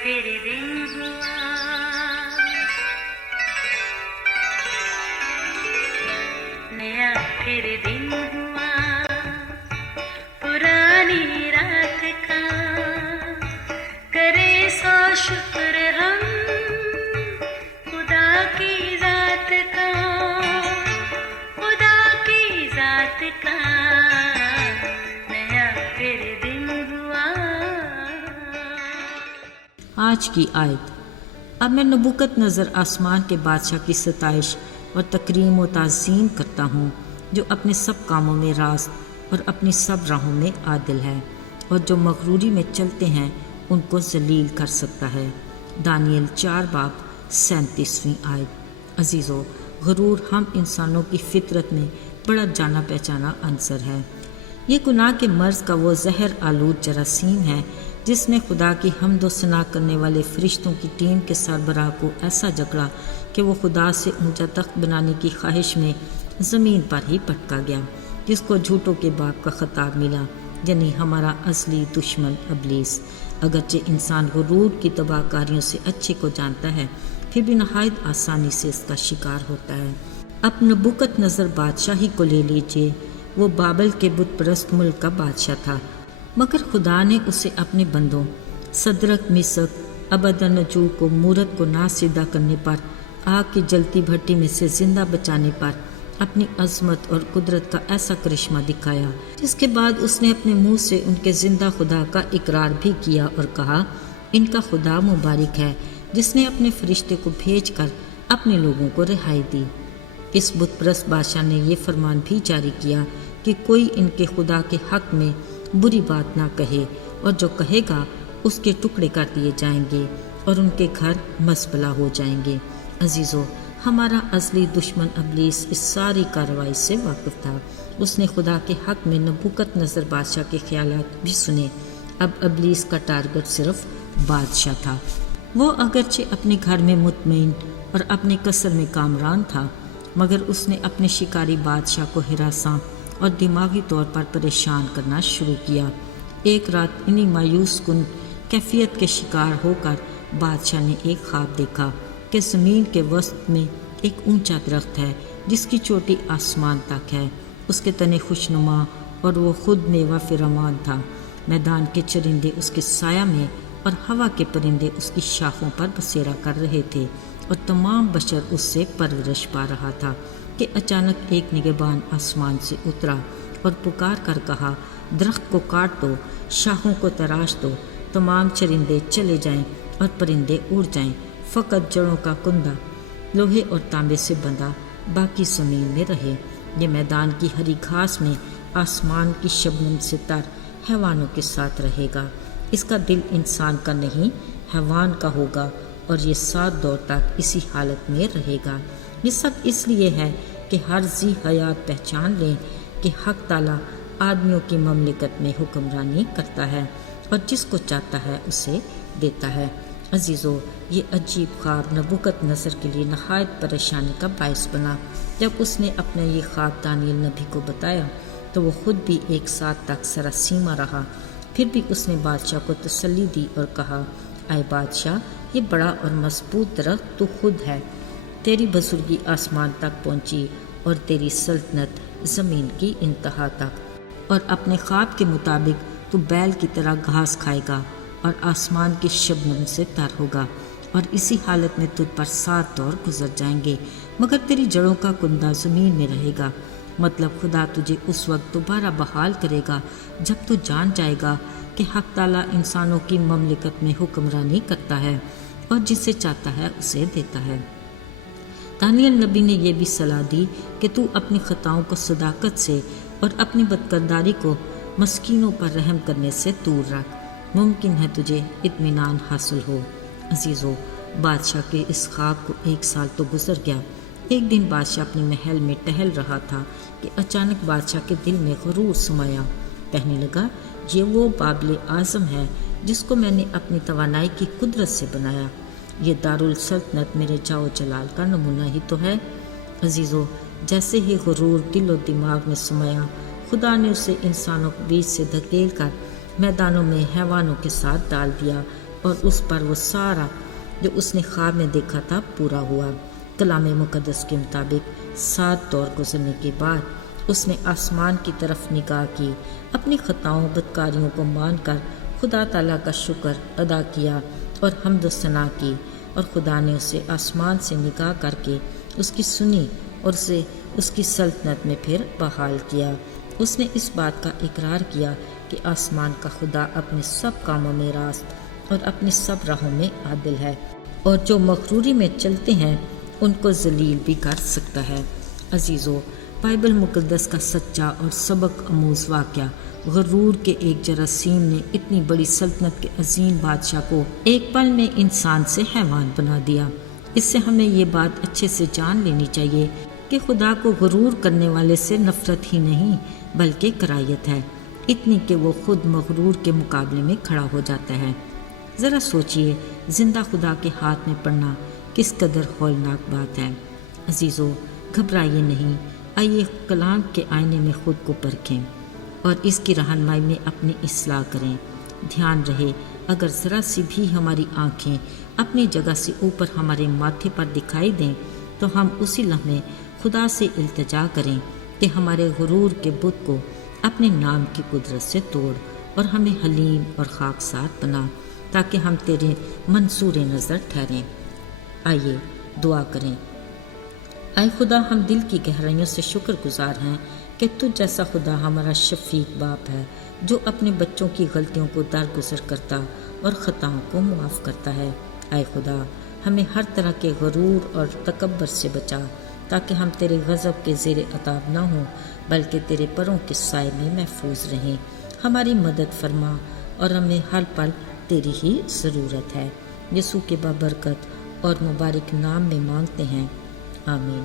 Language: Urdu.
پھر دن ہوا، نیا پھر دن ہوا، پرانی رات کا کرے سو شکر ہم خدا کی ذات کا، خدا کی ذات کا نیا پھر دن ہوا۔ آج کی آیت۔ اب میں نبوکت نظر آسمان کے بادشاہ کی ستائش اور تکریم و تعظیم کرتا ہوں، جو اپنے سب کاموں میں راست اور اپنی سب راہوں میں عادل ہے، اور جو مغروری میں چلتے ہیں ان کو ذلیل کر سکتا ہے۔ دانیل 4 باب 37ویں آیت۔ عزیزو، غرور ہم انسانوں کی فطرت میں بڑا جانا پہچانا عنصر ہے۔ یہ گناہ کے مرض کا وہ زہر آلود جراثیم ہے جس نے خدا کی حمد و ثنا کرنے والے فرشتوں کی ٹیم کے سربراہ کو ایسا جکڑا کہ وہ خدا سے اونچا تخت بنانے کی خواہش میں زمین پر ہی پٹکا گیا، جس کو جھوٹوں کے باپ کا خطاب ملا، یعنی ہمارا اصلی دشمن ابلیس۔ اگرچہ انسان غرور کی تباہ کاریوں سے اچھے کو جانتا ہے، پھر بھی نہایت آسانی سے اس کا شکار ہوتا ہے۔ اب نبوکت نظر بادشاہی کو لے لیجئے۔ وہ بابل کے بت پرست ملک کا بادشاہ تھا، مگر خدا نے اسے اپنے بندوں صدرک، میثق، ابدنجو کو مورت کو ناسیدہ کرنے پر، آگ کی جلتی بھٹی میں سے زندہ بچانے پر اپنی عظمت اور قدرت کا ایسا کرشمہ دکھایا، جس کے بعد اس نے اپنے منہ سے ان کے زندہ خدا کا اقرار بھی کیا اور کہا، ان کا خدا مبارک ہے جس نے اپنے فرشتے کو بھیج کر اپنے لوگوں کو رہائی دی۔ اس بت پرست بادشاہ نے یہ فرمان بھی جاری کیا کہ کوئی ان کے خدا کے حق میں بری بات نہ کہے، اور جو کہے گا اس کے ٹکڑے کر دیے جائیں گے اور ان کے گھر مزبلہ ہو جائیں گے۔ عزیزو، ہمارا اصلی دشمن ابلیس اس ساری کارروائی سے واقف تھا۔ اس نے خدا کے حق میں نبوکت نظر بادشاہ کے خیالات بھی سنے۔ اب ابلیس کا ٹارگٹ صرف بادشاہ تھا۔ وہ اگرچہ اپنے گھر میں مطمئن اور اپنے قصر میں کامران تھا، مگر اس نے اپنے شکاری بادشاہ کو ہراساں اور دماغی طور پر پریشان کرنا شروع کیا۔ ایک رات انہی مایوس کن کیفیت کے شکار ہو کر بادشاہ نے ایک خواب دیکھا کہ زمین کے وسط میں ایک اونچا درخت ہے جس کی چوٹی آسمان تک ہے، اس کے تنے خوشنما اور وہ خود میوہ فراوان تھا۔ میدان کے چرندے اس کے سایہ میں اور ہوا کے پرندے اس کی شاخوں پر بسیرا کر رہے تھے، اور تمام بشر اس سے پرورش پا رہا تھا کہ اچانک ایک نگہبان آسمان سے اترا اور پکار کر کہا، درخت کو کاٹ دو، شاخوں کو تراش دو، تمام چرندے چلے جائیں اور پرندے اڑ جائیں، فقط جڑوں کا کندہ لوہے اور تانبے سے بندھا باقی زمین میں رہے۔ یہ میدان کی ہری گھاس میں آسمان کی شبنم سے تر حیوانوں کے ساتھ رہے گا۔ اس کا دل انسان کا نہیں، حیوان کا ہوگا، اور یہ 7 دور تک اسی حالت میں رہے گا۔ یہ سب اس لیے ہے کہ ہر ذی حیات پہچان لیں کہ حق تعالیٰ آدمیوں کی مملکت میں حکمرانی کرتا ہے، اور جس کو چاہتا ہے اسے دیتا ہے۔ عزیزو، یہ عجیب خواب نبوکت نظر کے لیے نہایت پریشانی کا باعث بنا۔ جب اس نے اپنا یہ خواب دانیل نبی کو بتایا تو وہ خود بھی ایک ساتھ تک سراسیمہ رہا۔ پھر بھی اس نے بادشاہ کو تسلی دی اور کہا، اے بادشاہ، یہ بڑا اور مضبوط درخت تو خود ہے، تیری بزرگی آسمان تک پہنچی اور تیری سلطنت زمین کی انتہا تک، اور اپنے خواب کے مطابق تو بیل کی طرح گھاس کھائے گا اور آسمان کی شبنم سے تر ہوگا، اور اسی حالت میں تجھ پر 7 دور گزر جائیں گے، مگر تیری جڑوں کا کندہ زمین میں رہے گا۔ مطلب خدا تجھے اس وقت دوبارہ بحال کرے گا جب تو جان جائے گا کہ حق تعالیٰ انسانوں کی مملکت میں حکمرانی کرتا ہے اور جسے چاہتا ہے اسے دیتا ہے۔ دانیل نبی نے یہ بھی صلاح دی کہ تو اپنی خطاؤں کو صداقت سے اور اپنی بدکرداری کو مسکینوں پر رحم کرنے سے دور رکھ، ممکن ہے تجھے اطمینان حاصل ہو۔ عزیزو، بادشاہ کے اس خواب کو 1 سال تو گزر گیا۔ ایک دن بادشاہ اپنے محل میں ٹہل رہا تھا کہ اچانک بادشاہ کے دل میں غرور سمایا۔ کہنے لگا، یہ وہ بابل اعظم ہے جس کو میں نے اپنی توانائی کی قدرت سے بنایا۔ یہ دارالسلطنت میرے جاؤ جلال کا نمونہ ہی تو ہے۔ عزیزو، جیسے ہی غرور دل و دماغ میں سمایا، خدا نے اسے انسانوں کے بیچ سے دھکیل کر میدانوں میں حیوانوں کے ساتھ ڈال دیا اور اس پر وہ سارا جو اس نے خواب میں دیکھا تھا پورا ہوا۔ کلام مقدس کے مطابق 7 دور گزرنے کے بعد اس نے آسمان کی طرف نگاہ کی، اپنی خطاؤں بدکاریوں کو مان کر خدا تعالیٰ کا شکر ادا کیا اور حمد و ثنا کی، اور خدا نے اسے آسمان سے نگاہ کر کے اس کی سنی اور اسے اس کی سلطنت میں پھر بحال کیا۔ اس نے اس بات کا اقرار کیا کہ آسمان کا خدا اپنے سب کاموں میں راست اور اپنی سب راہوں میں عادل ہے، اور جو مغروری میں چلتے ہیں ان کو ذلیل بھی کر سکتا ہے۔ عزیزو، بائبل مقدس کا سچا اور سبق آموز واقعہ غرور کے ایک جراثیم نے اتنی بڑی سلطنت کے عظیم بادشاہ کو ایک پل میں انسان سے حیوان بنا دیا۔ اس سے ہمیں یہ بات اچھے سے جان لینی چاہیے کہ خدا کو غرور کرنے والے سے نفرت ہی نہیں بلکہ کرائیت ہے، اتنی کہ وہ خود مغرور کے مقابلے میں کھڑا ہو جاتا ہے۔ ذرا سوچئے، زندہ خدا کے ہاتھ میں پڑنا کس قدر ہولناک بات ہے۔ عزیزو، گھبرائیے نہیں، آئیے کلام کے آئینے میں خود کو پرکھیں اور اس کی رہنمائی میں اپنی اصلاح کریں۔ دھیان رہے، اگر ذرا سی بھی ہماری آنکھیں اپنی جگہ سے اوپر ہمارے ماتھے پر دکھائی دیں تو ہم اسی لمحے خدا سے التجا کریں کہ ہمارے غرور کے بت کو اپنے نام کی قدرت سے توڑ اور ہمیں حلیم اور خاکسار بنا، تاکہ ہم تیرے منصور نظر ٹھہریں۔ آئیے دعا کریں۔ اے خدا، ہم دل کی گہرائیوں سے شکر گزار ہیں کہ تجھ جیسا خدا ہمارا شفیق باپ ہے، جو اپنے بچوں کی غلطیوں کو درگزر کرتا اور خطاؤں کو معاف کرتا ہے۔ اے خدا، ہمیں ہر طرح کے غرور اور تکبر سے بچا، تاکہ ہم تیرے غضب کے زیر عتاب نہ ہوں بلکہ تیرے پروں کے سائے میں محفوظ رہیں۔ ہماری مدد فرما، اور ہمیں ہر پل تیری ہی ضرورت ہے۔ یسوع کے بابرکت اور مبارک نام میں مانگتے ہیں، آمین۔